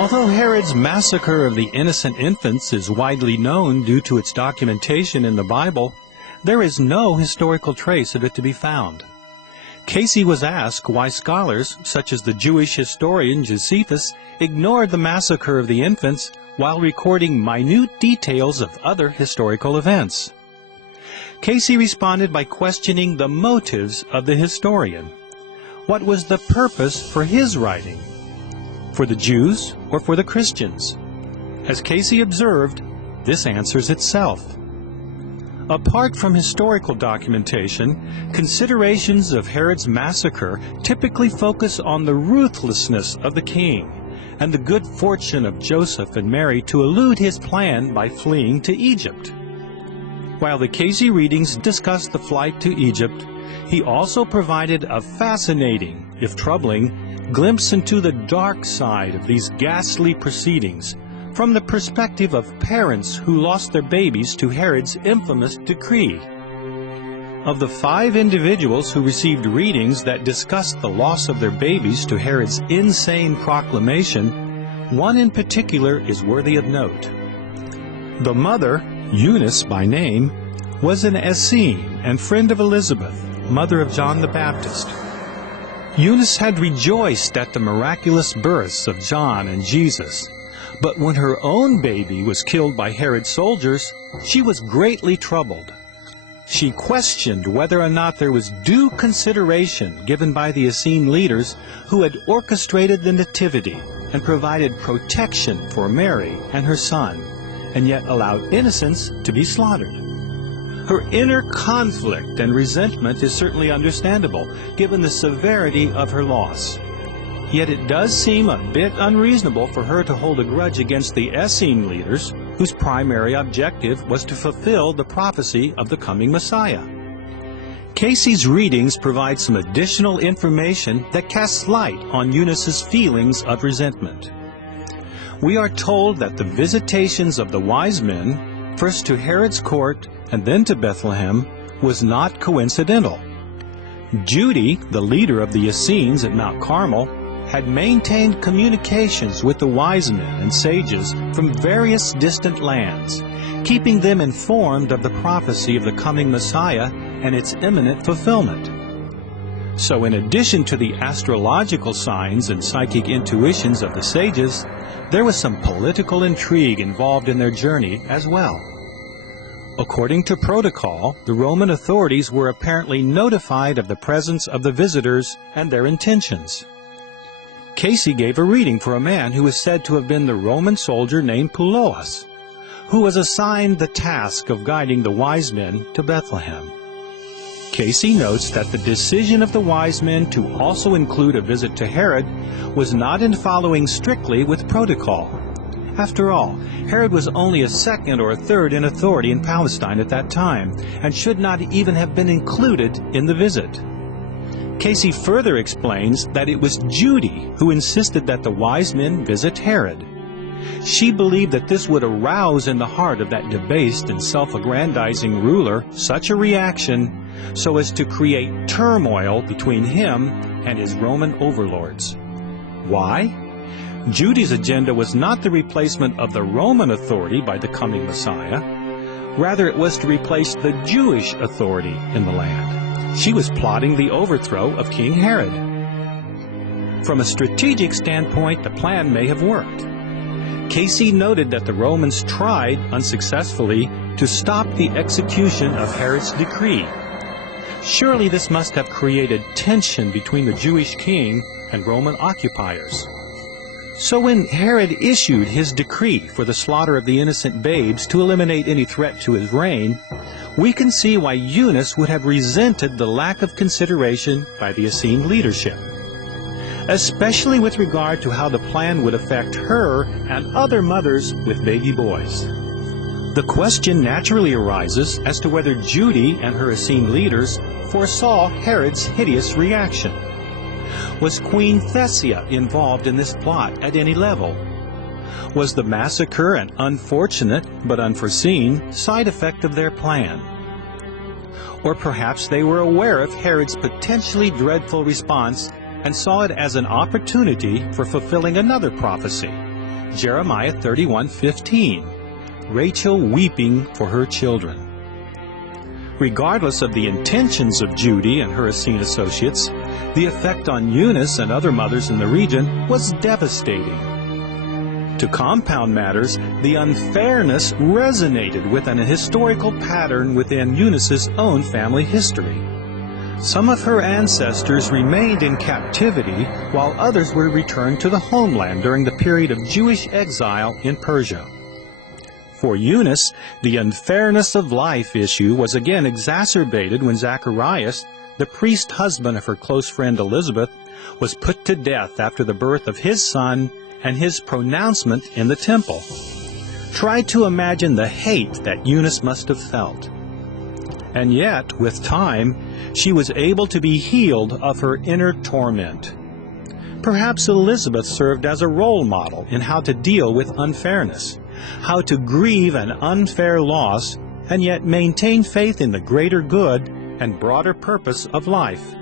Although Herod's massacre of the innocent infants is widely known due to its documentation in the Bible, there is no historical trace of it to be found. Cayce was asked why scholars, such as the Jewish historian Josephus, ignored the massacre of the infants while recording minute details of other historical events. Cayce responded by questioning the motives of the historian. What was the purpose for his writing? For the Jews or for the Christians? As Cayce observed, this answers itself. Apart from historical documentation, considerations of Herod's massacre typically focus on the ruthlessness of the king and the good fortune of Joseph and Mary to elude his plan by fleeing to Egypt. While the Cayce readings discuss the flight to Egypt, he also provided a fascinating, if troubling, glimpse into the dark side of these ghastly proceedings from the perspective of parents who lost their babies to Herod's infamous decree. Of the 5 individuals who received readings that discussed the loss of their babies to Herod's insane proclamation, one in particular is worthy of note. The mother, Eunice by name, was an Essene and friend of Elizabeth, mother of John the Baptist. Eunice had rejoiced at the miraculous births of John and Jesus, but when her own baby was killed by Herod's soldiers, she was greatly troubled. She questioned whether or not there was due consideration given by the Essene leaders who had orchestrated the nativity and provided protection for Mary and her son, and yet allowed innocents to be slaughtered. Her inner conflict and resentment is certainly understandable, given the severity of her loss. Yet it does seem a bit unreasonable for her to hold a grudge against the Essene leaders, whose primary objective was to fulfill the prophecy of the coming Messiah. Cayce's readings provide some additional information that casts light on Eunice's feelings of resentment. We are told that the visitations of the wise men, first to Herod's court and then to Bethlehem, was not coincidental. Judy, the leader of the Essenes at Mount Carmel, had maintained communications with the wise men and sages from various distant lands, keeping them informed of the prophecy of the coming Messiah and its imminent fulfillment. So in addition to the astrological signs and psychic intuitions of the sages, there was some political intrigue involved in their journey as well. According to protocol, the Roman authorities were apparently notified of the presence of the visitors and their intentions. Cayce gave a reading for a man who is said to have been the Roman soldier named Puloas, who was assigned the task of guiding the wise men to Bethlehem. Cayce notes that the decision of the wise men to also include a visit to Herod was not in following strictly with protocol. After all, Herod was only a second or a third in authority in Palestine at that time, and should not even have been included in the visit. Cayce further explains that it was Judy who insisted that the wise men visit Herod. She believed that this would arouse in the heart of that debased and self-aggrandizing ruler such a reaction so as to create turmoil between him and his Roman overlords. Why? Judy's agenda was not the replacement of the Roman authority by the coming Messiah. Rather, it was to replace the Jewish authority in the land. She was plotting the overthrow of King Herod. From a strategic standpoint, the plan may have worked. Cayce noted that the Romans tried, unsuccessfully, to stop the execution of Herod's decree. Surely this must have created tension between the Jewish king and Roman occupiers. So when Herod issued his decree for the slaughter of the innocent babes to eliminate any threat to his reign, we can see why Eunice would have resented the lack of consideration by the Essene leadership, especially with regard to how the plan would affect her and other mothers with baby boys. The question naturally arises as to whether Judy and her Essene leaders foresaw Herod's hideous reaction. Was Queen Thesia involved in this plot at any level? Was the massacre an unfortunate but unforeseen side effect of their plan? Or perhaps they were aware of Herod's potentially dreadful response and saw it as an opportunity for fulfilling another prophecy, Jeremiah 31:15, Rachel weeping for her children. Regardless of the intentions of Judy and her Essene associates, the effect on Eunice and other mothers in the region was devastating. To compound matters, the unfairness resonated with an historical pattern within Eunice's own family history. Some of her ancestors remained in captivity, while others were returned to the homeland during the period of Jewish exile in Persia. For Eunice, the unfairness of life issue was again exacerbated when Zacharias, the priest husband of her close friend Elizabeth, was put to death after the birth of his son and his pronouncement in the temple. Try to imagine the hate that Eunice must have felt. And yet, with time, she was able to be healed of her inner torment. Perhaps Elizabeth served as a role model in how to deal with unfairness, how to grieve an unfair loss, and yet maintain faith in the greater good and broader purpose of life.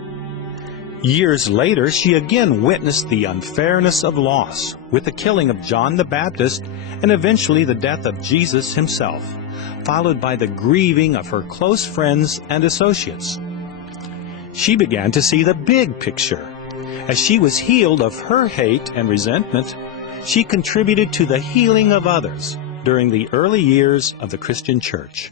Years later, she again witnessed the unfairness of loss with the killing of John the Baptist and eventually the death of Jesus himself, followed by the grieving of her close friends and associates. She began to see the big picture. As she was healed of her hate and resentment, she contributed to the healing of others during the early years of the Christian church.